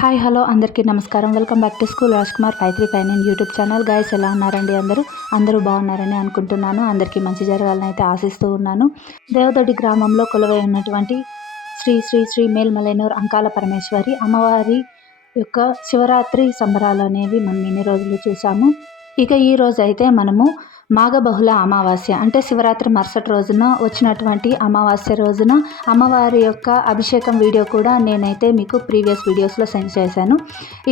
Hi hello అందరికీ నమస్కారం. Welcome back to school Rajkumar 5359 YouTube channel. Guys ఎలా ఉన్నారండి? అందరూ బాగున్నారని అనుకుంటున్నాను. అందరికీ మంచి జరగాలని అయితే ఆశిస్తూ ఉన్నాను. దేవదొడ్డి గ్రామంలో కొలువై ఉన్నటువంటి శ్రీ శ్రీ శ్రీ మేల్మలైనూర్ అంకాల పరమేశ్వరి అమ్మవారి యొక్క శివరాత్రి సంబరాలు అనేవి మనం ఇన్ని రోజులు చూసాము. ఇక ఈ రోజు అయితే మనము మాఘబహుళ అమావాస్య అంటే శివరాత్రి మరుసటి రోజున వచ్చినటువంటి అమావాస్య రోజున అమ్మవారి యొక్క అభిషేకం వీడియో కూడా నేనైతే మీకు ప్రీవియస్ వీడియోస్లో సెండ్ చేశాను.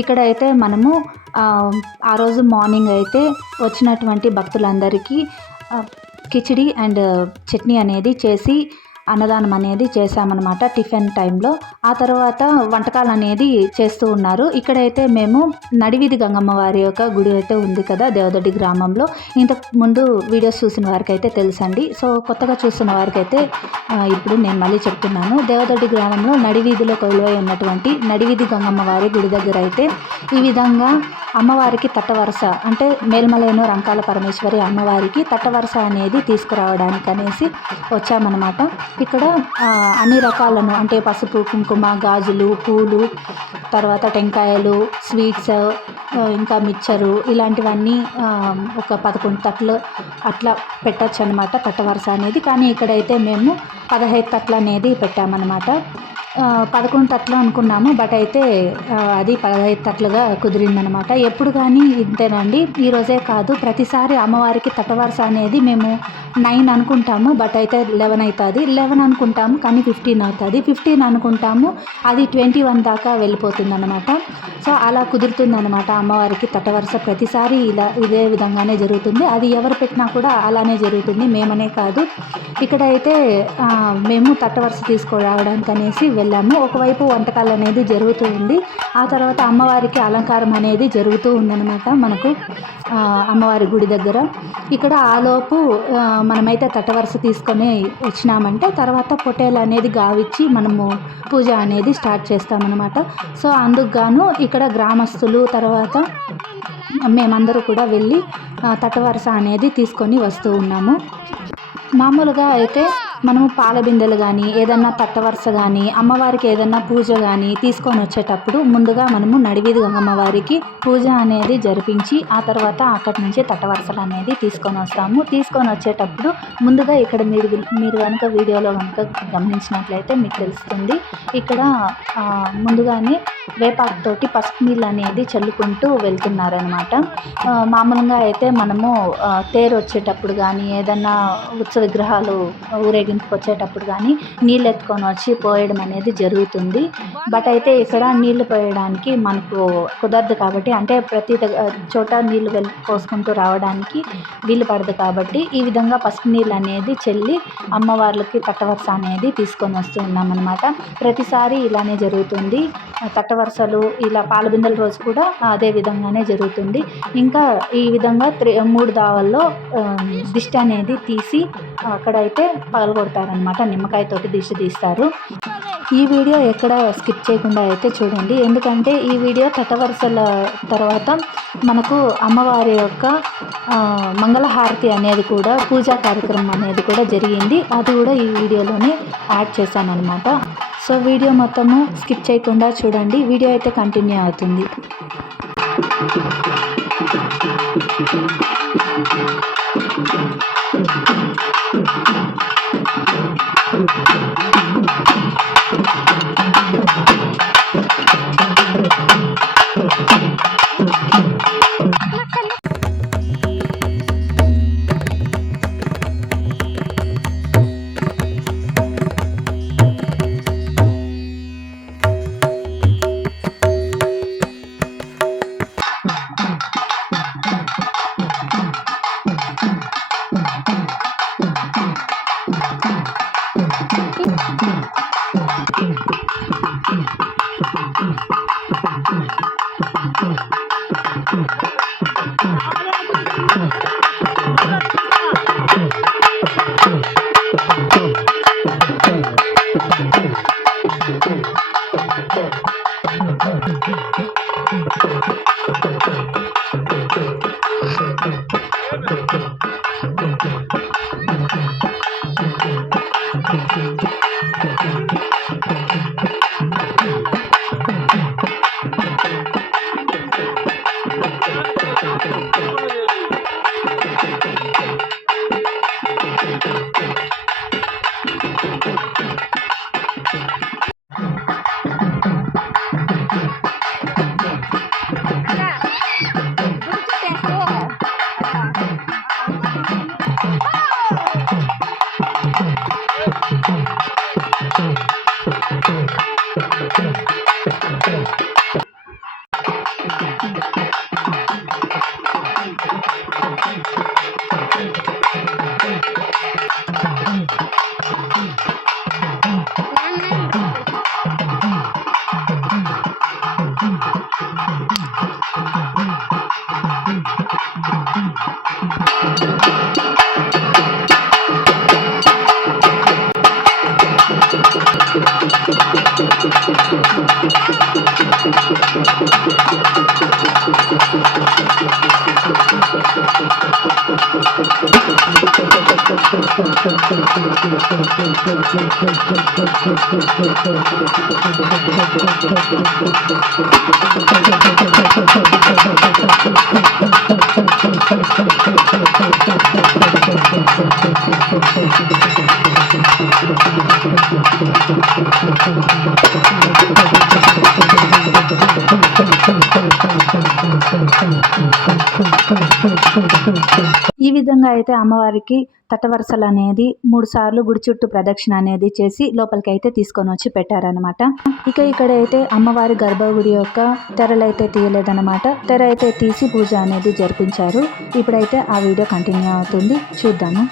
ఇక్కడైతే మనము ఆ రోజు మార్నింగ్ అయితే వచ్చినటువంటి భక్తులందరికీ కిచిడి అండ్ చట్నీ అనేది చేసి అన్నదానం అనేది చేశామన్నమాట టిఫిన్ టైంలో. ఆ తర్వాత వంటకాలు అనేది చేస్తూ ఉన్నారు. ఇక్కడైతే మేము నడివీధి గంగమ్మ వారి యొక్క గుడి అయితే ఉంది కదా దేవదొడ్డి గ్రామంలో. ఇంతకు ముందు వీడియోస్ చూసిన వారికి అయితే తెలుసండి. సో కొత్తగా చూస్తున్న వారికి అయితే ఇప్పుడు నేను మళ్ళీ చెప్తున్నాను. దేవదొడ్డి గ్రామంలో నడివీధిలో కొలువై ఉన్నటువంటి నడివీధి గంగమ్మ వారి గుడి దగ్గర అయితే ఈ విధంగా అమ్మవారికి తట్టవరస అంటే మేల్మలైనూర్ అంకాల పరమేశ్వరి అమ్మవారికి తట్టవరస అనేది తీసుకురావడానికి అనేసి వచ్చామన్నమాట. ఇక్కడ అన్ని రకాలను అంటే పసుపు, కుంకుమ, గాజులు, పూలు, తర్వాత టెంకాయలు, స్వీట్స్, ఇంకా మిక్చరు ఇలాంటివన్నీ ఒక 11 తట్లు అట్లా పెట్టచ్చు అనమాట తట్టవరస అనేది. కానీ ఇక్కడైతే మేము 15 తట్లు అనేది పెట్టామన్నమాట. 11 తట్లు అనుకున్నాము, బట్ అయితే అది 15 తట్లుగా కుదిరిందనమాట. ఎప్పుడు కానీ ఇంతేనండి, ఈరోజే కాదు ప్రతిసారి అమ్మవారికి తట్టవరస అనేది మేము 9 అనుకుంటాము, బట్ అయితే 11 అవుతుంది. 11 అనుకుంటాము కానీ 15 అవుతుంది. 15 అనుకుంటాము, అది 21 దాకా వెళ్ళిపోతుంది అనమాట. సో అలా కుదురుతుందనమాట అమ్మవారికి తట్టవరస ప్రతిసారి ఇదే విధంగానే జరుగుతుంది. అది ఎవరు పెట్టినా కూడా అలానే జరుగుతుంది, మేమనే కాదు. ఇక్కడైతే మేము తట్టవరస తీసుకురావడానికి అనేసి వెళ్ళాము. ఒకవైపు వంటకాలు అనేది జరుగుతూ ఉంది, ఆ తర్వాత అమ్మవారికి అలంకారం అనేది జరుగుతూ ఉందన్నమాట మనకు అమ్మవారి గుడి దగ్గర. ఇక్కడ ఆలోపు మనమైతే తట్టవరస తీసుకొని వచ్చినామంటే తర్వాత పొట్టేలు అనేది గావిచ్చి మనము పూజ అనేది స్టార్ట్ చేస్తామన్నమాట. సో అందుకు గాను ఇక్కడ గ్రామస్తులు తర్వాత మేమందరూ కూడా వెళ్ళి తట్టవరస అనేది తీసుకొని వస్తూ ఉన్నాము. మామూలుగా అయితే మనము పాల బిందెలు కానీ ఏదన్నా తట్టవరస కానీ అమ్మవారికి ఏదన్నా పూజ కానీ తీసుకొని వచ్చేటప్పుడు ముందుగా మనము నడివీధి గంగమ్మ వారికి పూజ అనేది జరిపించి ఆ తర్వాత అక్కడి నుంచి తట్టవరసలు అనేది తీసుకొని వస్తాము. తీసుకొని వచ్చేటప్పుడు ముందుగా ఇక్కడ మీరు కనుక వీడియోలో కనుక గమనించినట్లయితే మీకు తెలుస్తుంది. ఇక్కడ ముందుగానే వేపాకుతోటి పసుపు నీళ్ళు అనేది చల్లుకుంటూ వెళ్తున్నారనమాట. మామూలుగా అయితే మనము తేరు వచ్చేటప్పుడు కానీ ఏదన్నా ఉత్సవ విగ్రహాలు ఊరేగింపుకి వచ్చేటప్పుడు కానీ నీళ్ళు ఎత్తుకొని వచ్చి పోయడం అనేది జరుగుతుంది. బట్ అయితే ఇక్కడ నీళ్లు పోయడానికి మనకు కుదరదు కాబట్టి, అంటే ప్రతి చోట నీళ్లు పోసుకుంటూ రావడానికి వీలు పడదు కాబట్టి ఈ విధంగా పసుపు నీళ్ళు అనేది చెల్లి అమ్మవార్లకి తట్టవరస అనేది తీసుకొని వస్తూ ఉన్నామన్నమాట. ప్రతిసారి ఇలానే జరుగుతుంది. తట్టవరసలు ఇలా పాలబిందెల రోజు కూడా అదే విధంగానే జరుగుతుంది. ఇంకా ఈ విధంగా 3 దావల్లో దిష్టి అనేది తీసి అక్కడైతే పగలగొడతారనమాట. నిమ్మకాయతోటి దిష్టి తీస్తారు. ఈ వీడియో ఎక్కడ స్కిప్ చేయకుండా అయితే చూడండి, ఎందుకంటే ఈ వీడియో తట్టవరసల తర్వాత మనకు అమ్మవారి యొక్క మంగళహారతి అనేది కూడా పూజా కార్యక్రమం అనేది కూడా జరిగింది. అది కూడా ఈ వీడియోలోనే యాడ్ చేశాను అనమాట. సో వీడియో మొత్తము స్కిప్ చేయకుండా చూడండి, వీడియో అయితే కంటిన్యూ అవుతుంది. ఈ విధంగా అయితే అమ్మవారికి తటవరసలు అనేది 3 సార్లు గుడి చుట్టూ ప్రదక్షిణ అనేది చేసి లోపలికి అయితే తీసుకొని వచ్చి పెట్టారనమాట. ఇక్కడైతే అమ్మవారి గర్భగుడి యొక్క తెరలైతే తీయలేదన్నమాట. తెర అయితే తీసి పూజ అనేది జరిపించారు. ఇప్పుడైతే ఆ వీడియో కంటిన్యూ అవుతుంది, చూద్దాము.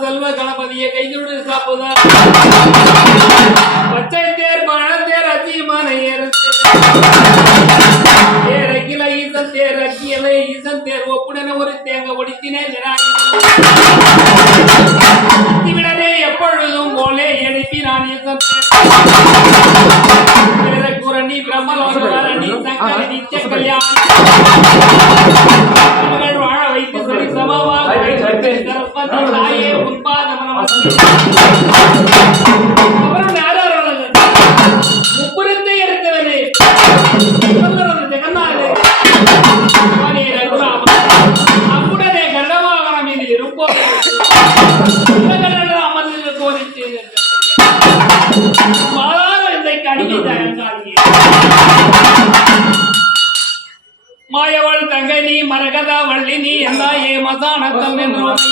செல்வ கணபதியை கைதொடு சாப்புதா பச்சை தேர் பழந்தேர் அச்சியமான ஏறக்கில ஈசன் தேர் அக்கியலை ஈசன் தேர் ஒப்புடன ஒரு தேங்க ஒடித்தினே விடனே எப்பொழுதும் போலே எழுப்பி நான் ஈசன் தேர் குரணி பிரம்மலோகரணி சங்கரணி கல்யாணம் வாழ வைத்து சரி சமமாக சரஸ்வதி தாயே உன்பாதம் முப்புறத்தை இருக்கிறது ஜெகநாத அப்புடனே கண்டவாகனம் இது இருப்போம் அமர்ந்து கோரித்து இந்த கடிகை தயங்காலியே மாயவள் தங்கை நீ மரகதா வள்ளி நீ எல்லா ஏ மசானத்தம் என்றோம்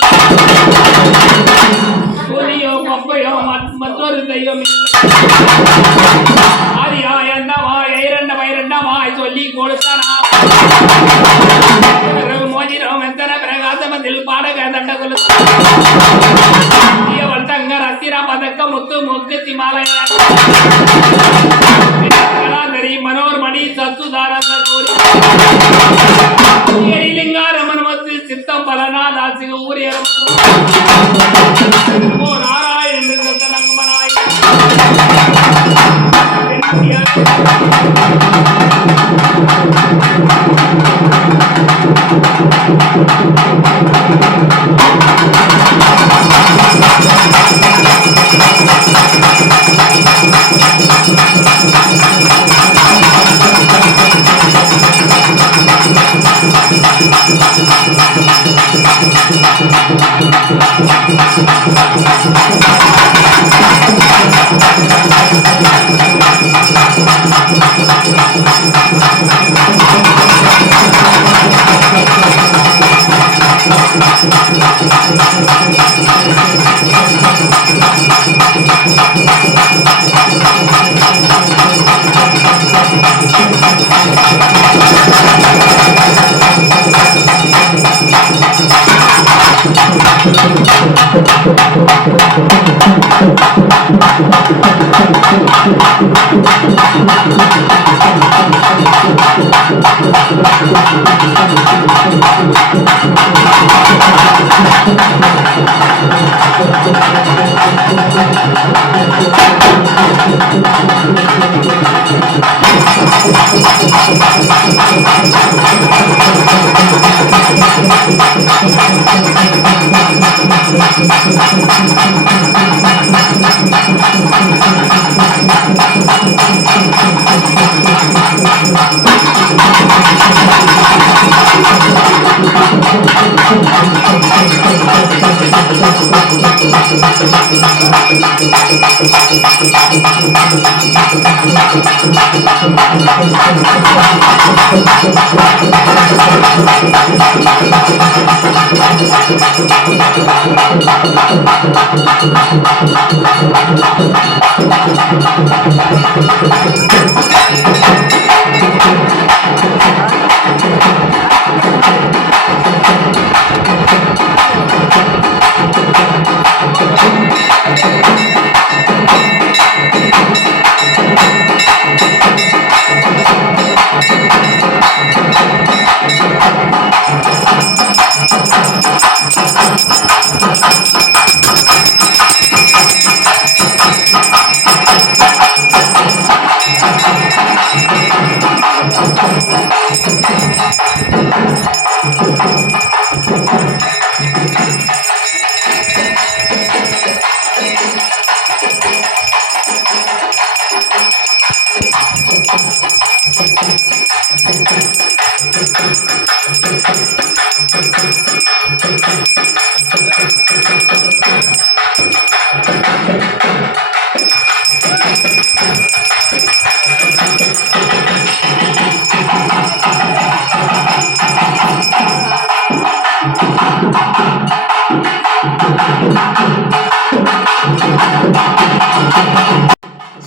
சூரியோ கொப்பையோ மற்றொரு தெய்வம் இல்லை ஆரியா என்னவாய் இரண்டமாய் சொல்லி கொடுத்தானா மோதிரம் எத்தனை பிரகாசமத்தில் பாடக தண்டகுலு அவள் தங்க ரத்திரா பதக்க முத்து முக்கு திமாலய மனோர்மணி சத்துதார லிங்காரமன் மத்தில் చిత్తం బలనా దాసి ఊరే ఓ నారాయణ రంగమనాయ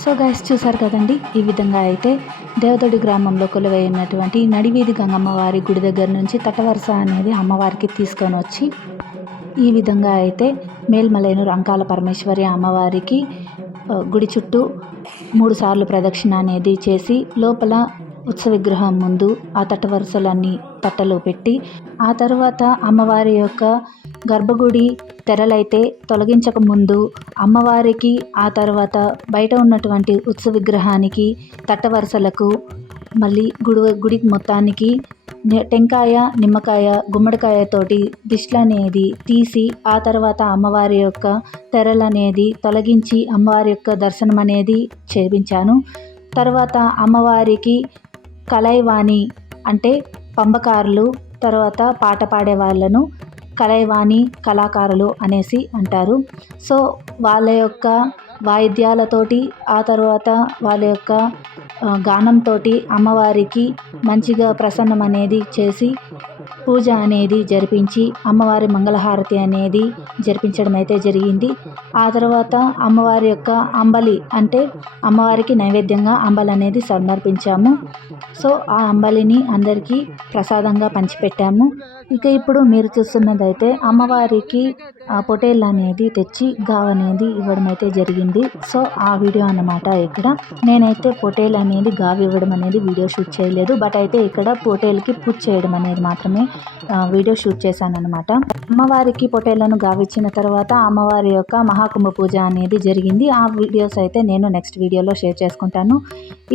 సో గైస్ చూసారు కదండి, ఈ విధంగా అయితే దేవతడి గ్రామంలో కొలువై ఉన్నటువంటి నడివీధి గంగమ్మ వారి గుడి దగ్గర నుంచి తటవరస అనేది అమ్మవారికి తీసుకొని వచ్చి ఈ విధంగా అయితే మేల్మలైనూరు అంకాల పరమేశ్వరి అమ్మవారికి గుడి చుట్టూ 3 సార్లు ప్రదక్షిణ అనేది చేసి లోపల ఉత్సవ విగ్రహం ముందు ఆ తటవరసలన్నీ తట్టలో పెట్టి ఆ తర్వాత అమ్మవారి యొక్క గర్భగుడి తెరలైతే తొలగించక ముందు అమ్మవారికి ఆ తర్వాత బయట ఉన్నటువంటి ఉత్సవ విగ్రహానికి తట్టవరసలకు మళ్ళీ గుడి మొత్తానికి టెంకాయ నిమ్మకాయ గుమ్మడికాయతోటి దిష్టి అనేది తీసి ఆ తర్వాత అమ్మవారి యొక్క తెరలు అనేది తొలగించి అమ్మవారి యొక్క దర్శనం అనేది చేయించాను. తర్వాత అమ్మవారికి కలైవాణి అంటే పంబకారులు తర్వాత పాట పాడే వాళ్ళను కలైవాణి కళాకారులు అనేసి అంటారు. సో వాళ్ళ యొక్క వాయిద్యాలతోటి ఆ తర్వాత వాళ్ళ యొక్క గానంతో అమ్మవారికి మంచిగా ప్రసన్నం అనేది చేసి పూజ అనేది జరిపించి అమ్మవారి మంగళహారతి అనేది జరిపించడం అయితే జరిగింది. ఆ తర్వాత అమ్మవారి యొక్క అంబలి అంటే అమ్మవారికి నైవేద్యంగా అంబలి అనేది సమర్పించాము. సో ఆ అంబలిని అందరికీ ప్రసాదంగా పంచిపెట్టాము. ఇక ఇప్పుడు మీరు చూస్తున్నదైతే అమ్మవారికి పొటేల్ అనేది తెచ్చి గావ్ అనేది ఇవ్వడం అయితే జరిగింది. సో ఆ వీడియో అన్నమాట ఇక్కడ. నేనైతే పొటేల్ అనేది గావ్ ఇవ్వడం అనేది వీడియో షూట్ చేయలేదు. బట్ అయితే ఇక్కడ పొటేల్కి పూజ చేయడం అనేది మాత్రమే వీడియో షూట్ చేశాను అనమాట. అమ్మవారికి పొటేళ్లను గావిచ్చిన తర్వాత అమ్మవారి యొక్క మహాకుంభ పూజ అనేది జరిగింది. ఆ వీడియోస్ అయితే నేను నెక్స్ట్ వీడియోలో షేర్ చేసుకుంటాను.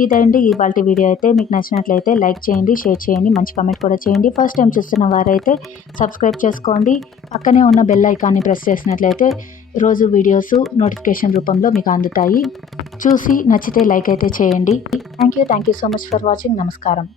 ఇదండి ఇవాళ వీడియో అయితే. మీకు నచ్చినట్లయితే లైక్ చేయండి, షేర్ చేయండి, మంచి కామెంట్ కూడా చేయండి. ఫస్ట్ టైం చూస్తున్న వారైతే సబ్స్క్రైబ్ చేసుకోండి. పక్కనే ఉన్న బెల్ ఐకాన్ని ప్రెస్ చేసినట్లయితే రోజు వీడియోస్ నోటిఫికేషన్ రూపంలో మీకు అందుతాయి. చూసి నచ్చితే లైక్ అయితే చేయండి. Thank you so much for watching. నమస్కారం.